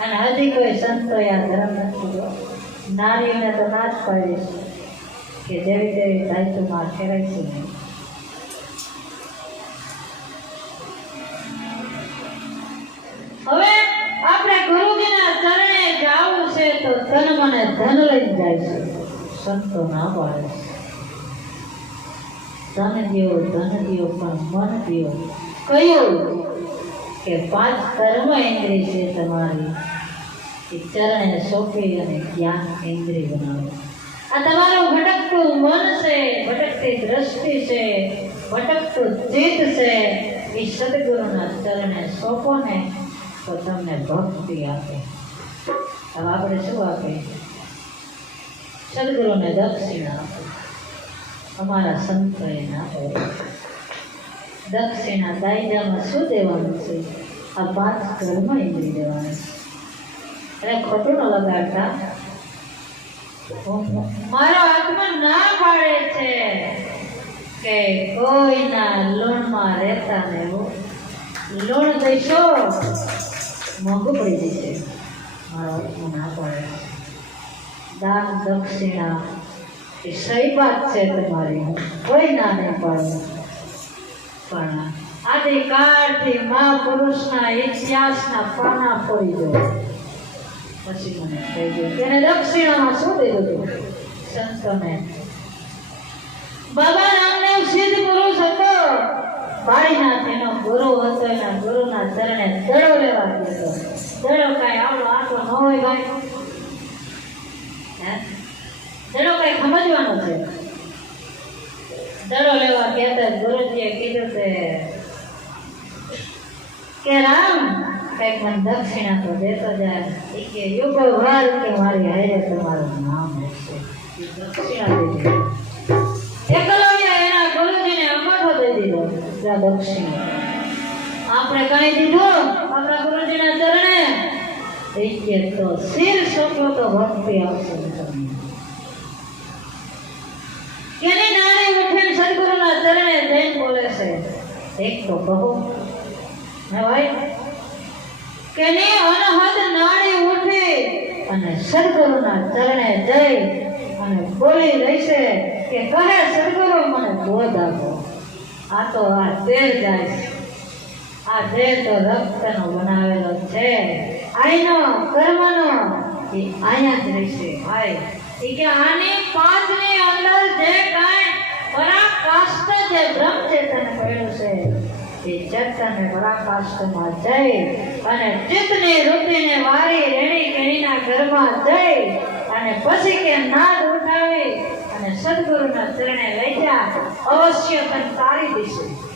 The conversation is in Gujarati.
અને હજી કોઈ સંતો આ ધર્મ નથી નારીઓને તો ના જ પાડીશ કે જેવી તેવી ધાતુમાં ફેરાઈશું નહીં હવે આપણે ગુરુજીના ચરણે જવું છે તો ધન મને ધન લઈ જાય છે. સંતો ના પાડે છે. ધન દિયો ધન દિયો, પણ મન દિયો. કયું? કે પાંચ કર્મ ઇન્દ્રિય છે તમારી. એ ચરણે સોંપી અને જ્ઞાન ઇન્દ્રિય બનાવો. આ તમારું ભટકતું મન છે, ભટકતી દ્રષ્ટિ છે, ભટકતું ચિત્ત છે, એ સદગુરુના ચરણે સોંપો ને તો તમને ભક્તિ આપે. હવે આપણે શું આપે? સદગુરુને દક્ષિણા આપે. અમારા સંતોએ હોય દક્ષિણા દાયજામાં શું દેવાનું છે? આ પાંચ કર્મ ઇન્દ્રિય દેવાનું છે. એટલે ખોટું ન લગાડતા. મારો આત્મા ના પાડે છે કે કોઈના લોણમાં રહેતા ને લૂણ દઈશો, મોંઘું પડી જશે. મારો આત્મા ના પાડે. દાન દક્ષિણા, એ સહી વાત છે તમારી. કોઈ ના નહીં પાડવું આદિકાળથી મહાપુરુષના ઇતિહાસના પાના ફરી જાય પછી મને કહી દો તેને દક્ષિણામાં શું દીધું હતું સંતોને. બાબા રામદેવ સિદ્ધ પુરુષ હતો. ભાઈનાથ એનો ગુરુ હતો, એના ગુરુના ચરણે દડો લેવા દીધો દડો કાંઈ આવડો આટલો ન હોય ભાઈ. હે? દડો કાંઈ સમજવાનો છે? દડો લેવા મને દક્ષિણા તો દેતો જાય કે યુગો વાર કે મારી હારે તમારું નામ હશે દક્ષિણા દેજો એકલવ્ય એના ગુરુજીને અંગૂઠો દઈ દીધો, જા દક્ષિણા. આપણે કઈ દીધું આપણા ગુરુજીના ચરણે. એ તો શિર સોંપો તો ભક્તિ આવશે તમને. કેની નારી સદગુરુના ચરણે જઈને બોલે છે, એક તો કહો. હા ભાઈ કેની અનહદ નારી ઉઠી અને સદગુરુના ચરણે જઈ અને બોલી રહેશે કે કહે સદગુરુ મને બોધ આપો. આ તો આ તેર જાય. આ દેહ તો રક્તનો બનાવેલો છે. આઈનો કર્મનો એ અહીંયા જ રહેશે. ભાઈ એ કે આની પાંચની અંદર જે કાંઈ પરાકાષ્ઠ જે બ્રહ્મ ચેતન પડ્યું એ ચેતન પરાકાષ્ઠમાં જઈ અને ચિત્તની વૃત્તિને વારી રેણી કેણીના ઘરમાં જઈ અને પછી કે નાદ ઉઠાવી અને સદગુરુના ચરણે લઈ જા. અવશ્ય પણ તારી દેશે.